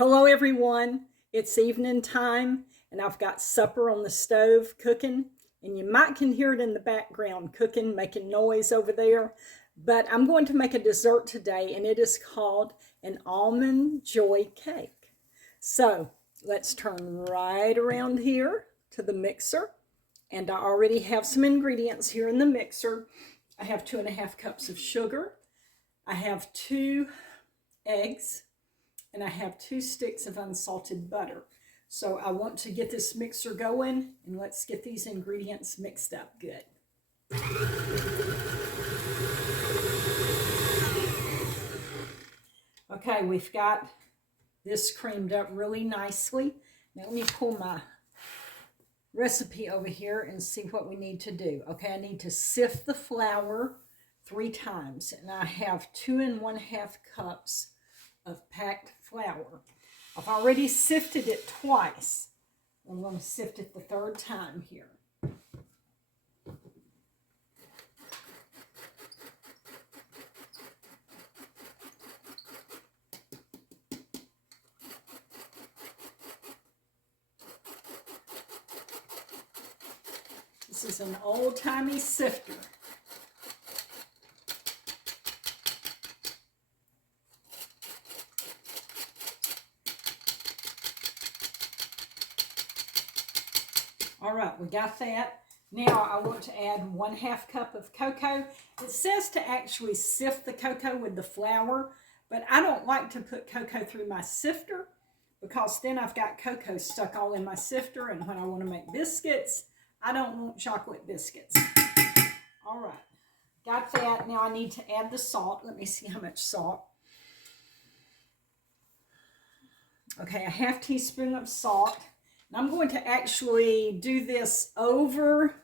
Hello everyone, it's evening time and I've got supper on the stove cooking, and you might can hear it in the background cooking, making noise over there. But I'm going to make a dessert today and it is called an almond joy cake. So let's turn right around here to the mixer, and I already have some ingredients here in the mixer. I have 2.5 cups of sugar, I have 2 eggs, and I have 2 sticks of unsalted butter. So I want to get this mixer going, and let's get these ingredients mixed up good. Okay, we've got this creamed up really nicely. Now let me pull my recipe over here and see what we need to do. Okay, I need to sift the flour 3 times, and I have 2 1/2 cups of packed flour. I've already sifted it twice. I'm going to sift it the 3rd time here. This is an old-timey sifter. All right, we got that. Now I want to add 1/2 cup of cocoa. It says to actually sift the cocoa with the flour, but I don't like to put cocoa through my sifter because then I've got cocoa stuck all in my sifter, and when I want to make biscuits, I don't want chocolate biscuits. All right, got that. Now I need to add the salt. Let me see how much salt. Okay, a 1/2 teaspoon of salt. I'm going to actually do this over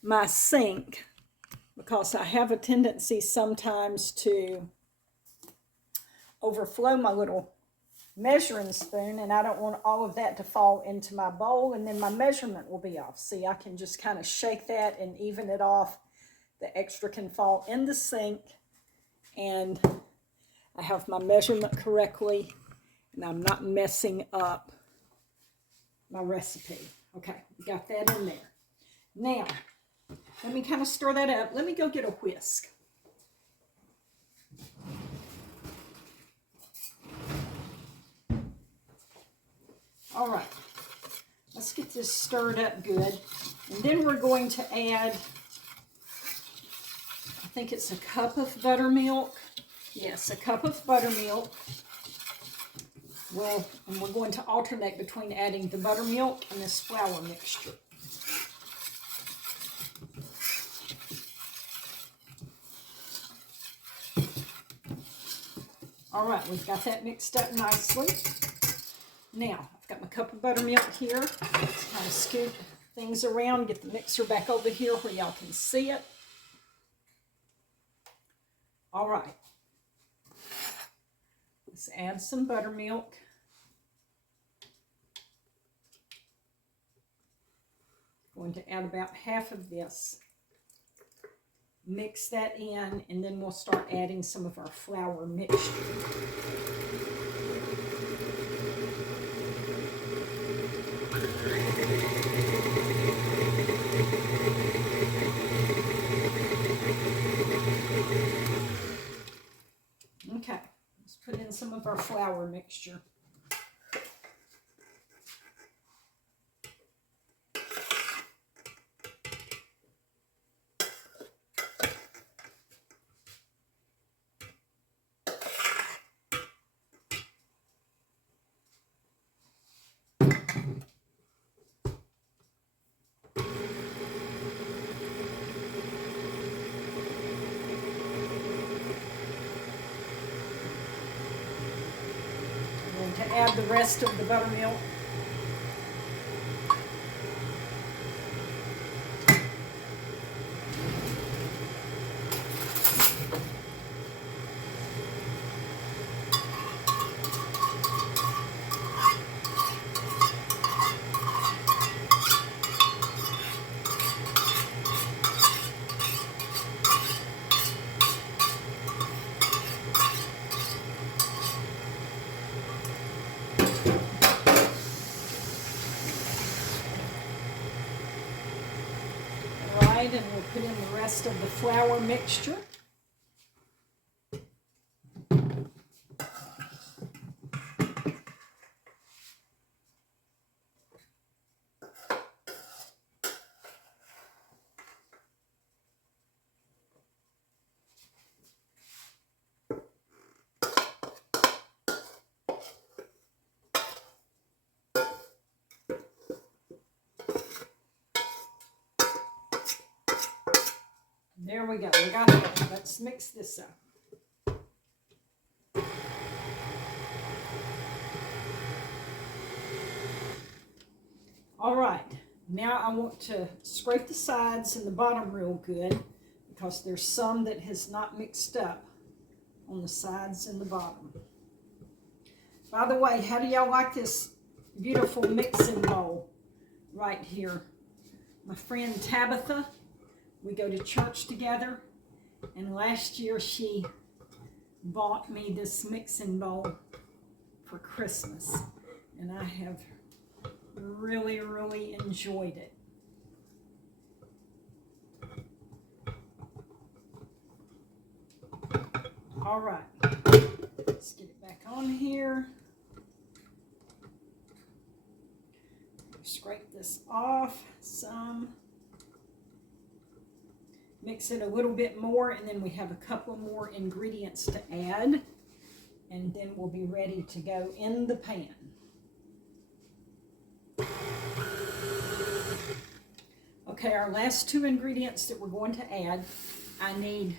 my sink because I have a tendency sometimes to overflow my little measuring spoon, and I don't want all of that to fall into my bowl, and then my measurement will be off. See, I can just kind of shake that and even it off. The extra can fall in the sink, and I have my measurement correctly, and I'm not messing up my recipe. Okay, got that in there. Now, let me kind of stir that up. Let me go get a whisk. All right, let's get this stirred up good. And then we're going to add, I think it's a cup of buttermilk. Yes, a cup of buttermilk. Well, and we're going to alternate between adding the buttermilk and this flour mixture. All right, we've got that mixed up nicely. Now, I've got my cup of buttermilk here. Let's kind of scoot things around, get the mixer back over here where y'all can see it. All right. Let's add some buttermilk. Going to add about half of this. Mix that in, and then we'll start adding some of our flour mixture. Okay, let's put in some of our flour mixture. To add the rest of the buttermilk. and we'll put in the rest of the flour mixture. There we go. We got that. Let's mix this up. All right. Now I want to scrape the sides and the bottom real good because there's some that has not mixed up on the sides and the bottom. By the way, how do y'all like this beautiful mixing bowl right here? My friend Tabitha, we go to church together, and last year she bought me this mixing bowl for Christmas, and I have really, really enjoyed it. All right, let's get it back on here. Scrape this off some. Mix it a little bit more, and then we have a couple more ingredients to add, and then we'll be ready to go in the pan. Okay, our last two ingredients that we're going to add, I need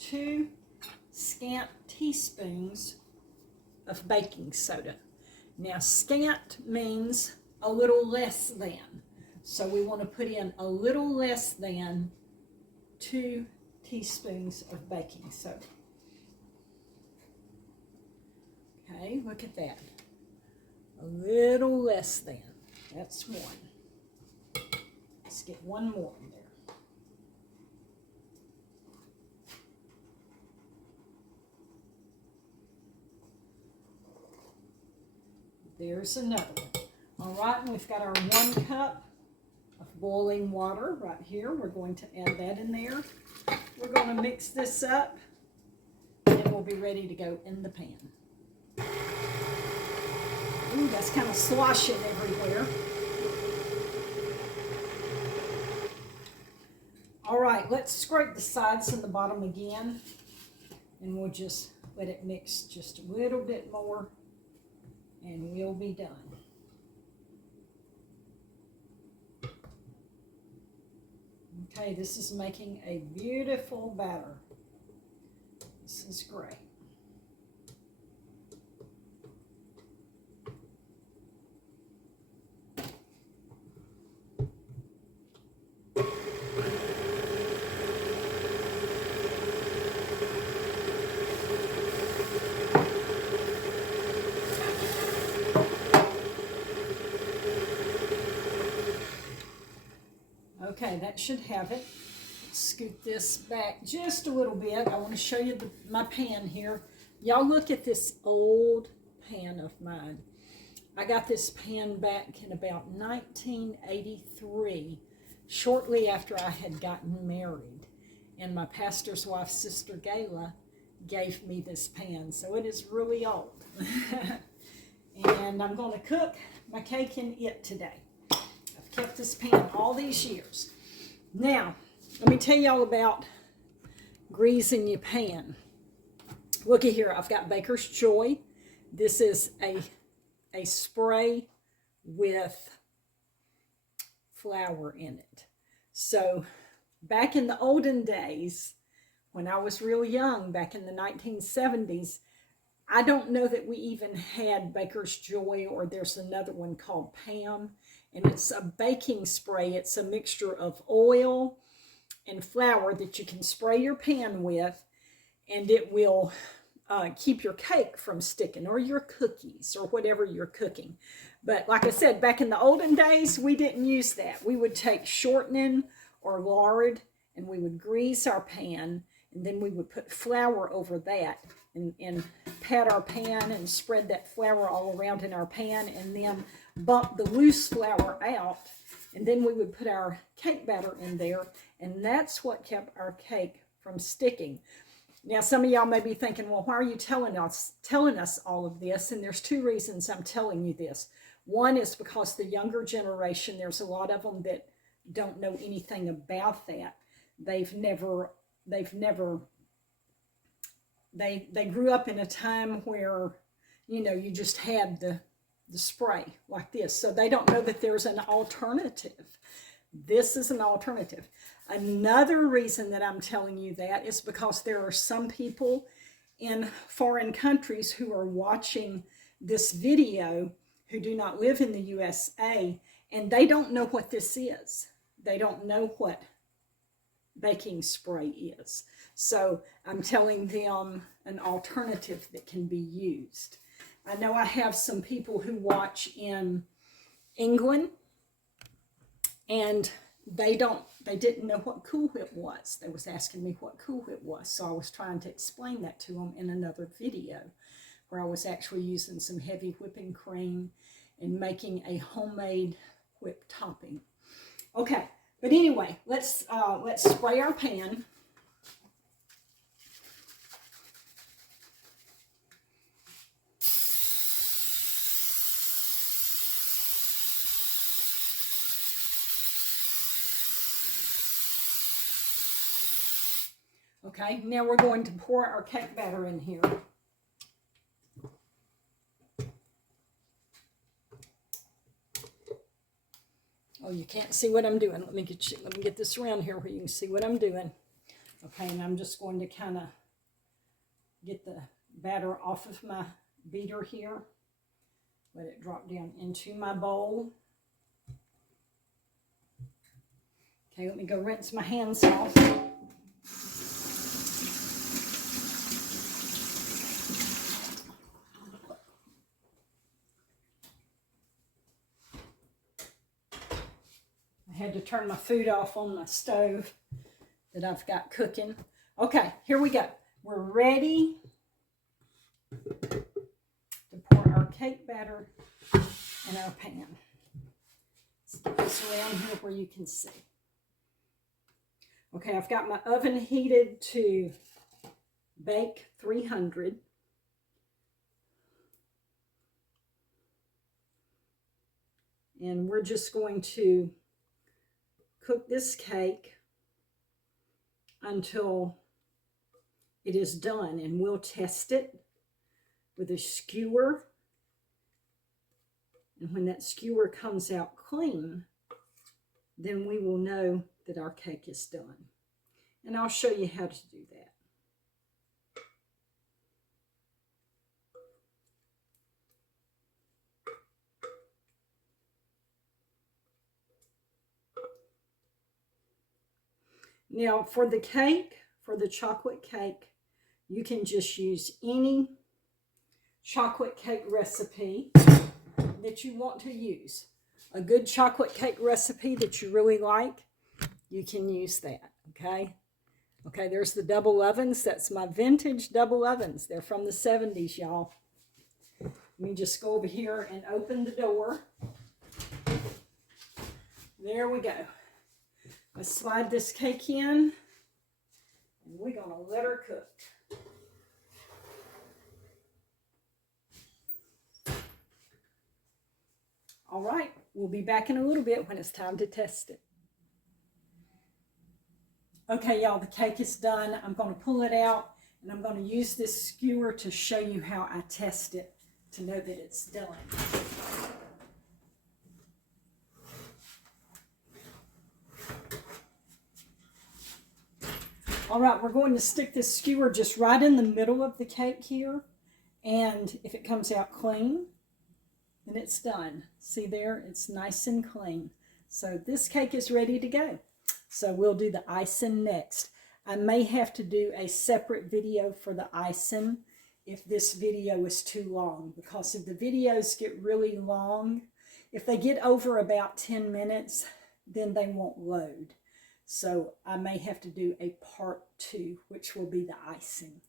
2 scant teaspoons of baking soda. Now, scant means a little less than, so we want to put in a little less than 2 teaspoons of baking soda. Okay, look at that. A little less than. That's 1. Let's get 1 more in there. There's another one. All right, and we've got our 1 cup of boiling water right here. We're going to add that in there. We're going to mix this up, and we'll be ready to go in the pan. Ooh, that's kind of sloshing everywhere. All right, let's scrape the sides and the bottom again, and we'll just let it mix just a little bit more, and we'll be done. Okay, this is making a beautiful batter. This is great. Okay, that should have it. Let's scoot this back just a little bit. I want to show you my pan here. Y'all look at this old pan of mine. I got this pan back in about 1983, shortly after I had gotten married. And my pastor's wife's sister Gayla gave me this pan, so it is really old. And I'm going to cook my cake in it today. I've kept this pan all these years. Now, let me tell y'all about greasing your pan. Looky here, I've got Baker's Joy. This is a spray with flour in it. So back in the olden days, when I was real young, back in the 1970s, I don't know that we even had Baker's Joy, or there's another one called Pam, and it's a baking spray. It's a mixture of oil and flour that you can spray your pan with, and it will keep your cake from sticking, or your cookies, or whatever you're cooking. But like I said, back in the olden days, we didn't use that. We would take shortening or lard, and we would grease our pan, and then we would put flour over that, and pat our pan and spread that flour all around in our pan, and then bump the loose flour out, and then we would put our cake batter in there, And that's what kept our cake from sticking. Now, some of y'all may be thinking, well, why are you telling us all of this? And there's two reasons I'm telling you this. One is because the younger generation, there's a lot of them that don't know anything about that. They grew up in a time where, you know, you just had the spray like this. So they don't know that there's an alternative. This is an alternative. Another reason that I'm telling you that is because there are some people in foreign countries who are watching this video who do not live in the USA, and they don't know what this is. They don't know what baking spray is. So I'm telling them an alternative that can be used. I know I have some people who watch in England, and they didn't know what Cool Whip was. They was asking me what Cool Whip was, so I was trying to explain that to them in another video where I was actually using some heavy whipping cream and making a homemade whip topping. Okay, but anyway, let's spray our pan. Okay, now we're going to pour our cake batter in here. Oh, you can't see what I'm doing. Let me get this around here where you can see what I'm doing. Okay, and I'm just going to kind of get the batter off of my beater here. Let it drop down into my bowl. Okay, let me go rinse my hands off. I had to turn my food off on my stove that I've got cooking. Okay, here we go. We're ready to pour our cake batter in our pan. Let's get this around here where you can see. Okay, I've got my oven heated to bake 300. And we're just going to cook this cake until it is done, and we'll test it with a skewer. And when that skewer comes out clean, then we will know that our cake is done. And I'll show you how to do that. Now for the cake, for the chocolate cake, you can just use any chocolate cake recipe that you want to use. A good chocolate cake recipe that you really like, you can use that, okay? Okay, there's the double ovens. That's my vintage double ovens. They're from the 70s, y'all. Let me just go over here and open the door. There we go. Let's slide this cake in, and we're going to let her cook. All right, we'll be back in a little bit when it's time to test it. Okay, y'all, the cake is done. I'm going to pull it out, and I'm going to use this skewer to show you how I test it to know that it's done. All right, we're going to stick this skewer just right in the middle of the cake here. And if it comes out clean, then it's done. See there? It's nice and clean. So this cake is ready to go. So we'll do the icing next. I may have to do a separate video for the icing if this video is too long, because if the videos get really long, if they get over about 10 minutes, then they won't load. So I may have to do a part 2, which will be the icing.